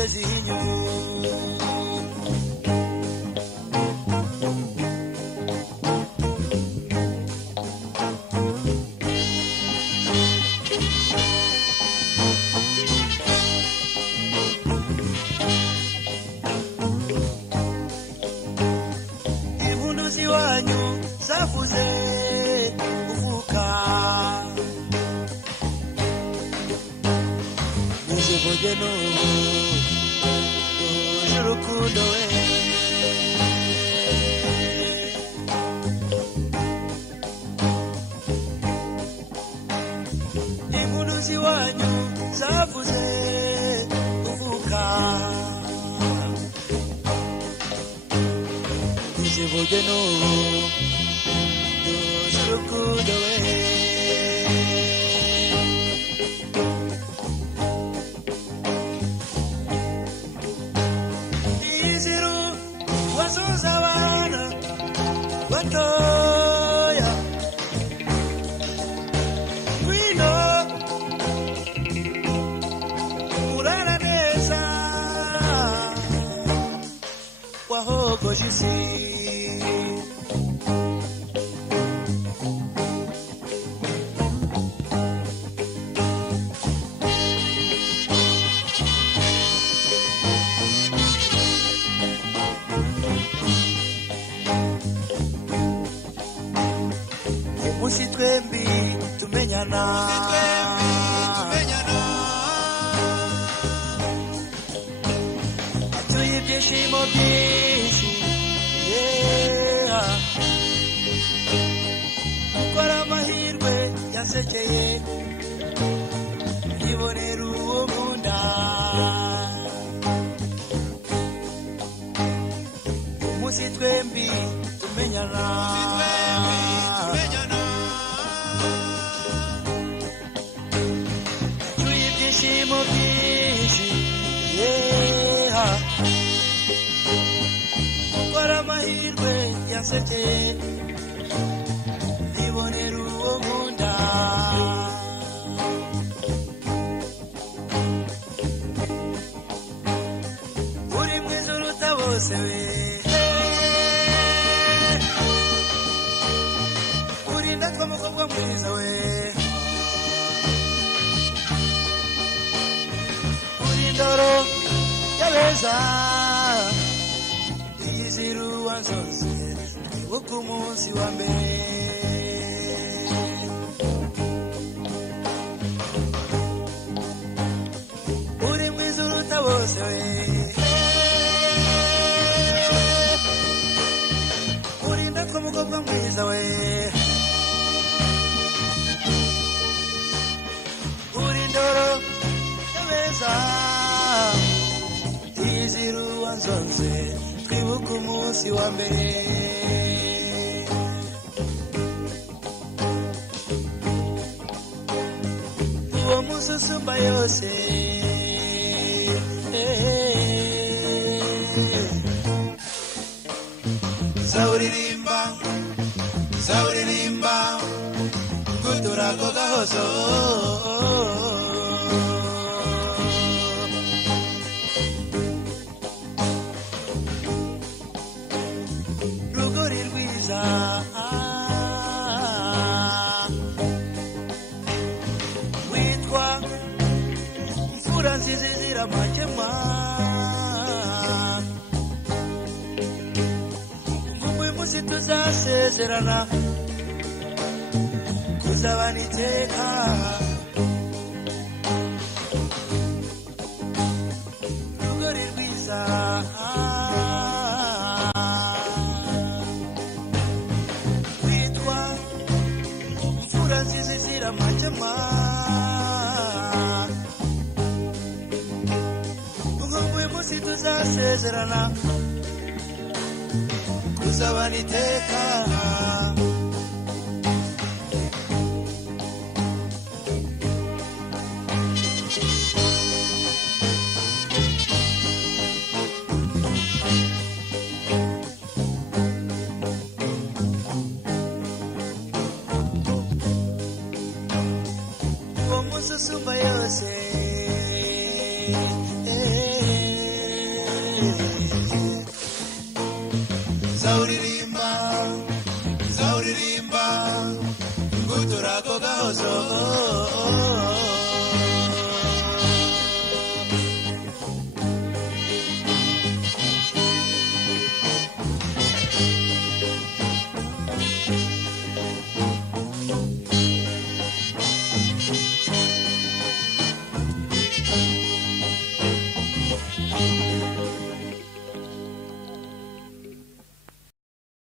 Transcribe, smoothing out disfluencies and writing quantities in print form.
mugezi inyuma impunduzi wanyu zavuze uvuka nizivuge n'ubu duhuje urukundo we impunduzi wanyu zavuze uvuka nizivuge n'ubu duhuje urukundo we Abana batoya wino urara neza wahogoje isi Musi twembi tumenyana atuye ibyishimo byinshi ukora amahirwe yasekeye yibonera uwo nkunda musi twembi tumenyana ibyishimo byinshi ukora amahirwe yasekeye yibonera uwo nkunda uri mwiza uruta bose we uri ndatwa mukobwa mwiza we ndoro yabeza iziruwa zose ibuka umunsi wa mbere uri mwiza uruta bose we uri ndatwa mukobwa mwiza we uri ndoro yabeza iziruwa nzonze twibuka umunsi wa mbere uwo munsi usumba yose zawuririmba guturago gahozo witwa mfura nziza izira amakemwa uyu munsi tuzasezerana kuzabana iteka rugori rwiza nziza izira amakemwa uyu munsi tuzasezerana kuzabana iteka susumba yose